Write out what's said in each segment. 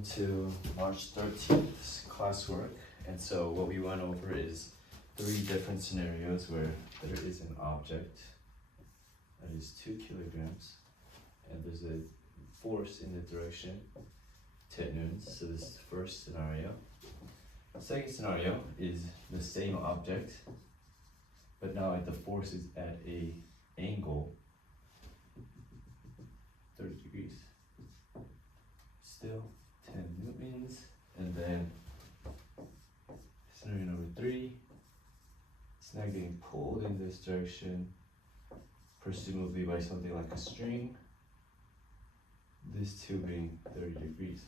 welcome to March 13th classwork. And so what we went over is 3 different scenarios where there is an object that is 2 kilograms and there's a force in the direction 10 newtons. So this is the first scenario. The second scenario is the same object, but now the force is at a angle 30 degrees. Still 10 newtons. And then scenario number 3, it's now getting pulled in this direction, presumably by something like a string. This too being 30 degrees.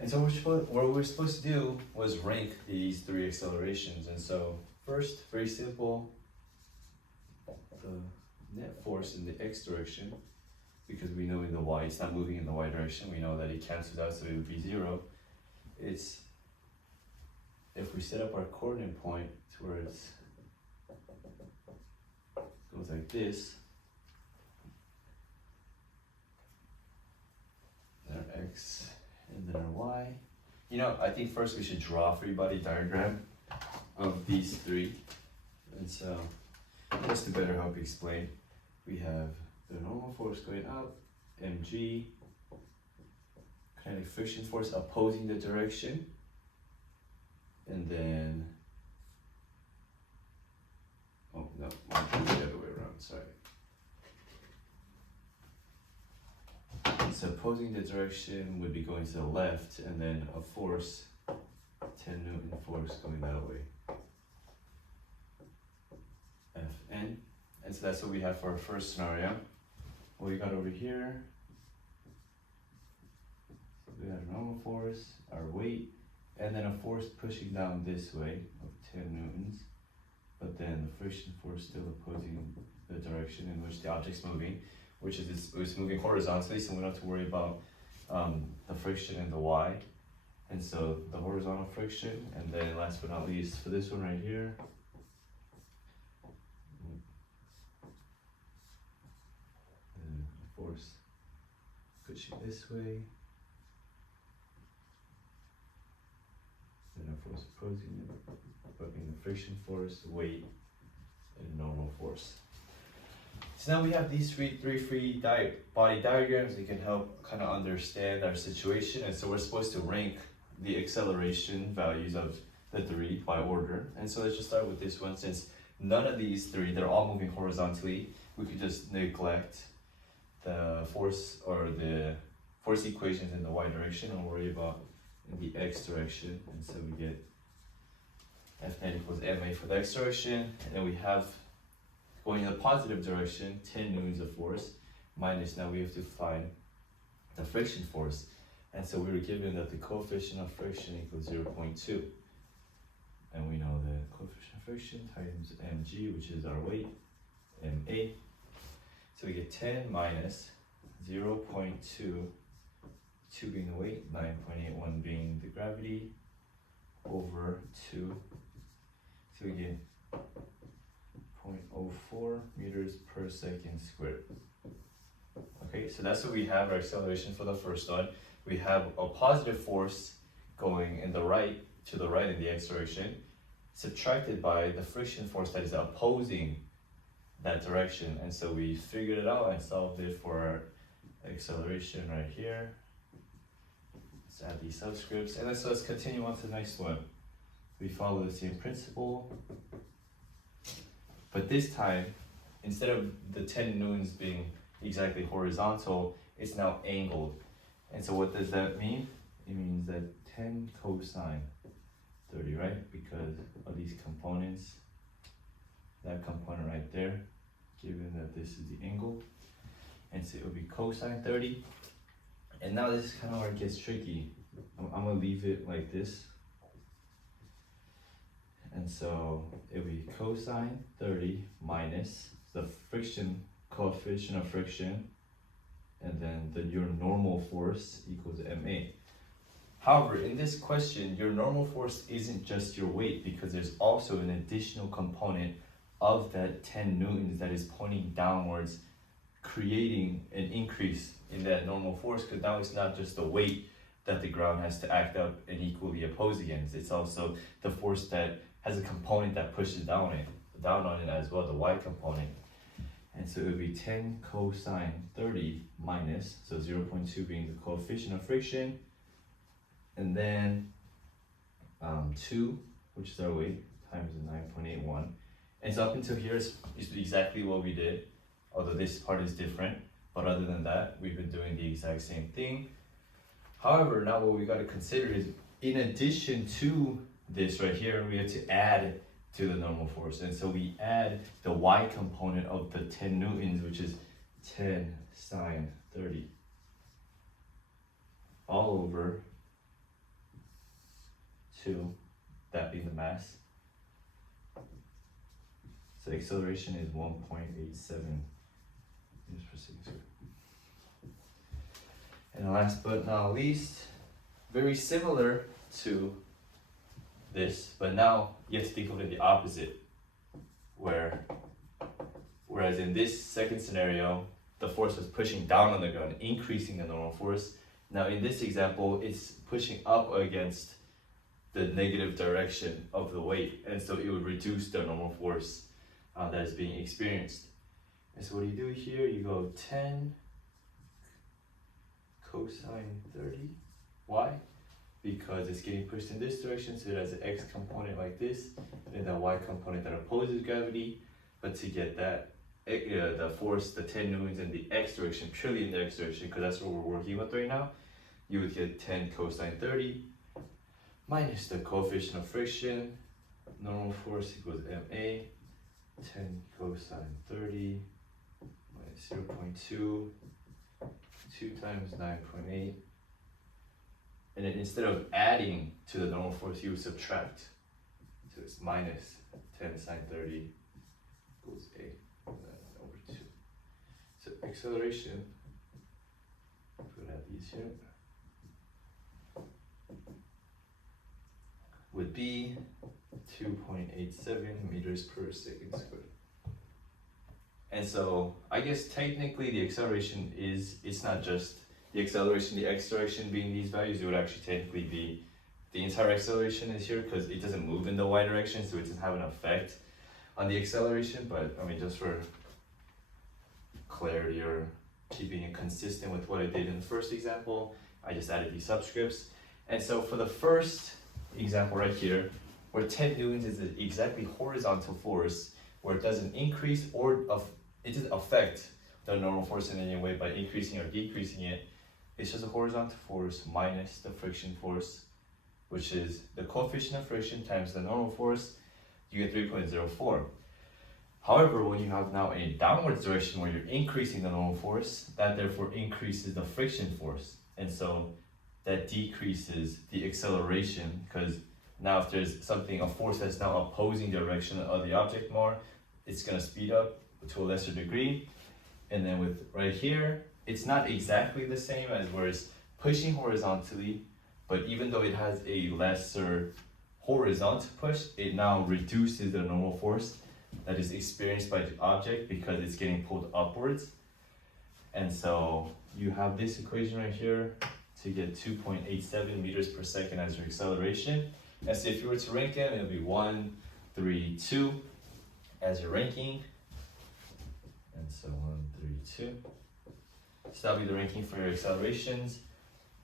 And so what we're supposed to do was rank these 3 accelerations. And so first, very simple, the net force in the x direction, because we know in the y, it's not moving in the y direction, we know that it cancels out, so it would be 0. It's, if we set up our coordinate point towards, goes like this, then our x, and then our y. You know, I think first we should draw a free body diagram of these 3. And so, just to better help explain, we have the normal force going up, mg, kinetic friction force opposing the direction, and then, oh no, might be the other way around, sorry. So opposing the direction would be going to the left, and then a force, 10 Newton force going that way. Fn. And so that's what we have for our first scenario. What we got over here, we have normal force, our weight, and then a force pushing down this way of 10 newtons, but then the friction force still opposing the direction in which the object's moving, which is it's moving horizontally, so we don't have to worry about the friction in the y. And so the horizontal friction, and then last but not least, for this one right here, force pushing this way, then a force opposing it, but being the friction force, weight, and normal force. So now we have these three free body diagrams that can help kind of understand our situation. And so we're supposed to rank the acceleration values of the 3 by order. And so let's just start with this one. Since none of these 3, they're all moving horizontally, we could just neglect the force or the force equations in the y direction and worry about in the x direction. And so we get F net equals ma for the x direction, and then we have going in the positive direction 10 newtons of force minus, now we have to find the friction force. And so we were given that the coefficient of friction equals 0.2, and we know the coefficient of friction times mg, which is our weight, ma. So we get 10 minus 0.2, 2 being the weight, 9.81 being the gravity, over 2. So we get 0.04 meters per second squared. Okay, so that's what we have our acceleration for the first one. We have a positive force going in the right, to the right in the x direction, subtracted by the friction force that is opposing that direction. And so we figured it out and solved it for our acceleration right here. Let's add these subscripts, and so let's continue on to the next one. We follow the same principle, but this time, instead of the 10 newtons being exactly horizontal, it's now angled. And so what does that mean? It means that 10 cosine 30, right? Because of these components, that component right there, given that this is the angle, and so it would be cosine 30. And now this is kind of where it gets tricky. I'm gonna leave it like this, and so it would be cosine 30 minus the friction coefficient of friction, and then your normal force equals ma. However, in this question, your normal force isn't just your weight, because there's also an additional component of that 10 newtons that is pointing downwards, creating an increase in that normal force, because now it's not just the weight that the ground has to act up and equally oppose against. It's also the force that has a component that pushes down on it as well, the y component. And so it would be 10 cosine 30 minus, so 0.2 being the coefficient of friction, and then 2, which is our weight, times the 9.81. And so up until here is exactly what we did, although this part is different. But other than that, we've been doing the exact same thing. However, now what we got to consider is, in addition to this right here, we have to add to the normal force. And so we add the y component of the 10 newtons, which is 10 sine 30, all over 2, that being the mass. So acceleration is 1.87 meters per second squared. And last but not least, very similar to this, but now you have to think of it the opposite, whereas in this second scenario, the force was pushing down on the ground, increasing the normal force. Now in this example, it's pushing up against the negative direction of the weight, and so it would reduce the normal force that is being experienced. And so what do you do here? You go 10 cosine 30. Why? Because it's getting pushed in this direction, so it has an x component like this, and that y component that opposes gravity. But to get that, the force, the 10 newtons in the x direction, purely in the x direction, because that's what we're working with right now, you would get 10 cosine 30 minus the coefficient of friction, normal force equals ma, 10 cosine 30 minus 0.2, 2 times 9.8. And then instead of adding to the normal force, you would subtract. So it's minus 10 sine 30 equals a, and then over 2. So acceleration, if we have these here, would be 2.87 meters per second squared. And so I guess technically the acceleration it's not just the acceleration, the x direction being these values, it would actually technically be the entire acceleration is here, because it doesn't move in the y direction, so it doesn't have an effect on the acceleration. But I mean, just for clarity or keeping it consistent with what I did in the first example, I just added these subscripts. And so for the first example right here, where 10 newtons is the exactly horizontal force, where it doesn't increase or it doesn't affect the normal force in any way by increasing or decreasing it. It's just a horizontal force minus the friction force, which is the coefficient of friction times the normal force. You get 3.04. However, when you have now a downward direction where you're increasing the normal force, that therefore increases the friction force. And so that decreases the acceleration, because now if there's a force that's now opposing the direction of the object more, it's going to speed up to a lesser degree. And then with right here, it's not exactly the same as where it's pushing horizontally, but even though it has a lesser horizontal push, it now reduces the normal force that is experienced by the object because it's getting pulled upwards. And so you have this equation right here to get 2.87 meters per second as your acceleration. And so if you were to rank them, it would be 1, 3, 2 as your ranking. And so 1, 3, 2. So that'll be the ranking for your accelerations.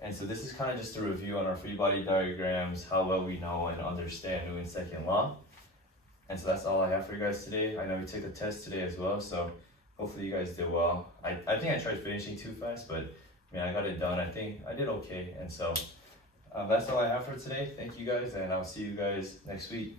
And so this is kind of just a review on our free body diagrams, how well we know and understand Newton's second law. And so that's all I have for you guys today. I know we took the test today as well, so hopefully you guys did well. I think I tried finishing too fast, but I mean, I got it done. I think I did okay. And so that's all I have for today. Thank you guys, and I'll see you guys next week.